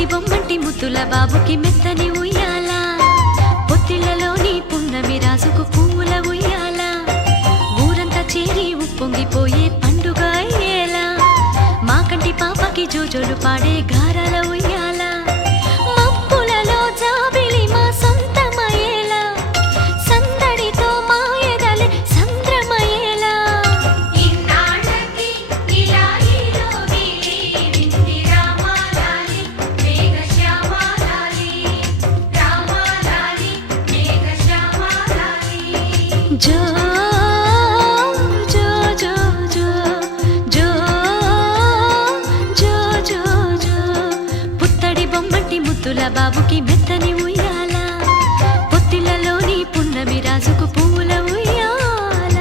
పుత్తడి బొమ్మంటి ముద్దుల బాబుకి మెత్తని ఉయ్యాల, పొత్తిళ్లలోని పున్నమి రాజుకు పువ్వుల ఉయ్యాల, ఊరంతా చేరి ఉప్పొంగిపోయే పండుగ అయ్యేలా, మా కంటి పాపకి జోజోలు పాడే గారాల ఉయ్యాల, మబ్బులలో జాబిలి మా సొంతమయ్యేలా, సందడితో మా ఎదలే సంద్రమయ్యేలా. జో జో జో జో జో జో జో జో పుత్తడి బొమ్మంటి ముద్దుల బాబుకి మెత్తని ఉయ్యాల, పొత్తిళ్లలోని పున్నమి రాజుకు పువ్వుల ఉయ్యాల.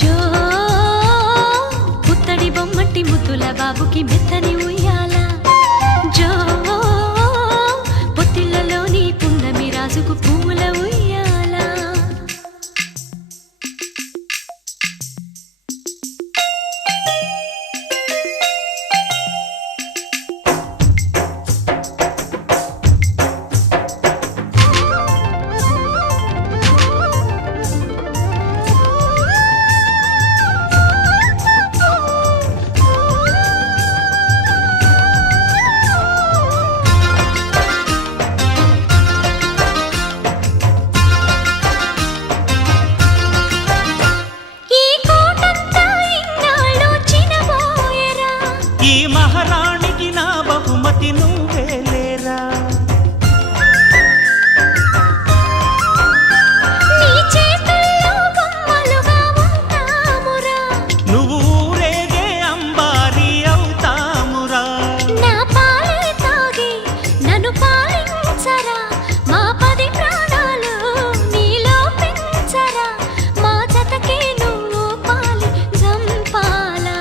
జో పుత్తడి బొమ్మటి ముద్దుల బాబుకి మెత్తని ఉయ్యాల, జో పొత్తిళ్లలోని పున్నమి రాజుకు పువ్వుల ఉయ్యాల. ఈ మహారాణికి నా బహుమతి నువ్వేలేరా, నీ చేతుల్లో బొమ్మలుగా ఉంటామురా, నువ్వు ఊరేగే అంబారి అవుతామురా, నా పాలే తాగి నన్ను పాలించరా, మా 10 ప్రాణాలు నీలో పెంచరా, మా జతకే నువ్వు పాలి జంపాలా.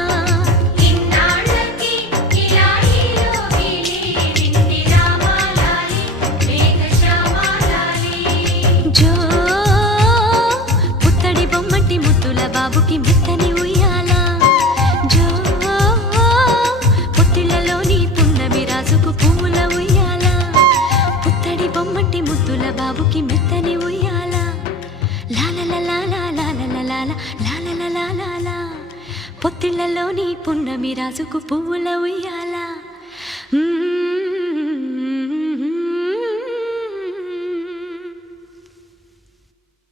జో పుత్తడి బొమ్మటి ముద్దుల బాబుకి మెత్తని ఉయ్యాల, జో పొత్తిళ్లలోని పున్నమి రాజుకు పువ్వుల ఉయ్యాల, పుత్తడి బొమ్మటి ముద్దుల బాబుకి మెత్తని ఉయ్యాల, లాలలలాలలాలలలాలలలాలలా, పొత్తిళ్లలోని పున్నమి రాజుకు పువ్వుల ఉయ్యాల.